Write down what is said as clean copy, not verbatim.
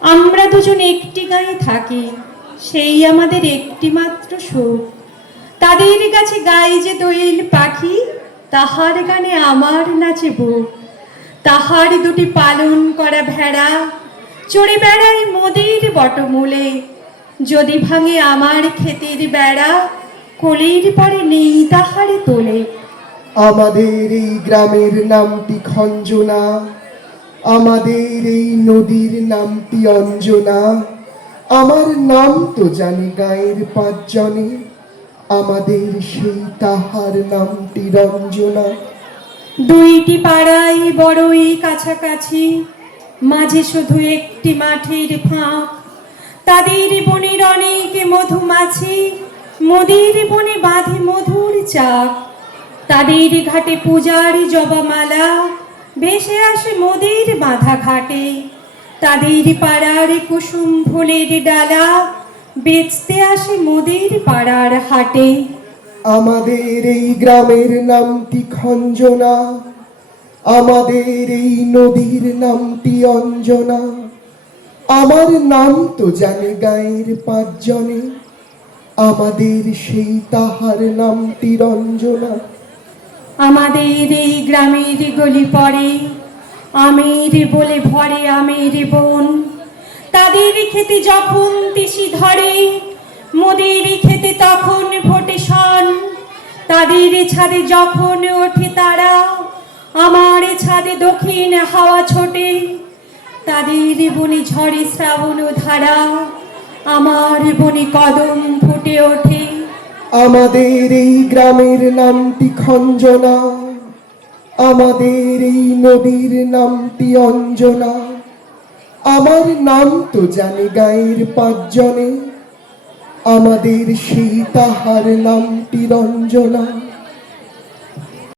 আমরা দুজন একটি গায়ে থাকি, সেই আমাদের একটি মাত্র সুখ। তাদের কাছে গায়ে যে দোয়েল পাখি, তাহার গানে আমার নাচে বুক। তাহার দুটি পালন করা ভেড়া চড়ে বেড়ায় মোদের বটমূলে। যদি ভাঙে আমার ক্ষেতের বেড়া, কোলের পরে নেই তাহারে তোলে। আমাদের এই গ্রামের নামটি খঞ্জনা, আমাদের এই নদীর নামটি অঞ্জনা। আমার নাম তো জানে গায়ের পাঁচজনে, আমাদের সেই তাহার নামটি রঞ্জনা। দুইটি পাড়ায় বড়ই কাছাকাছি, মাঝে শুধু একটি মাঠের ফাঁক। তাদের বনের অনেক মধুমাছি, মোদের বনে বাঁধে মধুর চাক। তাদের ঘাটে পূজার জবামালা ভেসে আসে মোদের বাঁধা ঘাটে। তাদের পাড়ার কুসুম ফুলের ডালা বেচতে আসে মোদের পাড়ার হাটে। আমাদের এই গ্রামের নামটি খঞ্জনা, আমাদের এই নদীর নামটি অঞ্জনা। আমার নাম তো জানে গায়ের পাঁচজনে, আমাদের সেই তাহার নামটি রঞ্জনা। আমাদের এই গ্রামের গলি পড়ে আমের বলে ভরে আমের বন। তাদের খেতে যখন তিসি ধরে, মোদের খেতে তখন ফোটে শন। তাদের ছাদে যখন ওঠে তারা, আমার ছাদে দক্ষিণ হাওয়া ছোটে। তাদের বনে ঝড়ে শ্রাবণ ধারা, আমার বনে কদম ফুটে ওঠে। আমাদের এই গ্রামের নামটি খঞ্জনা, আমাদের এই নদীর নামটি অঞ্জনা। আমার নাম তো জানে গায়ের পাঁচজনে, আমাদের সেই তাহার নামটি রঞ্জনা।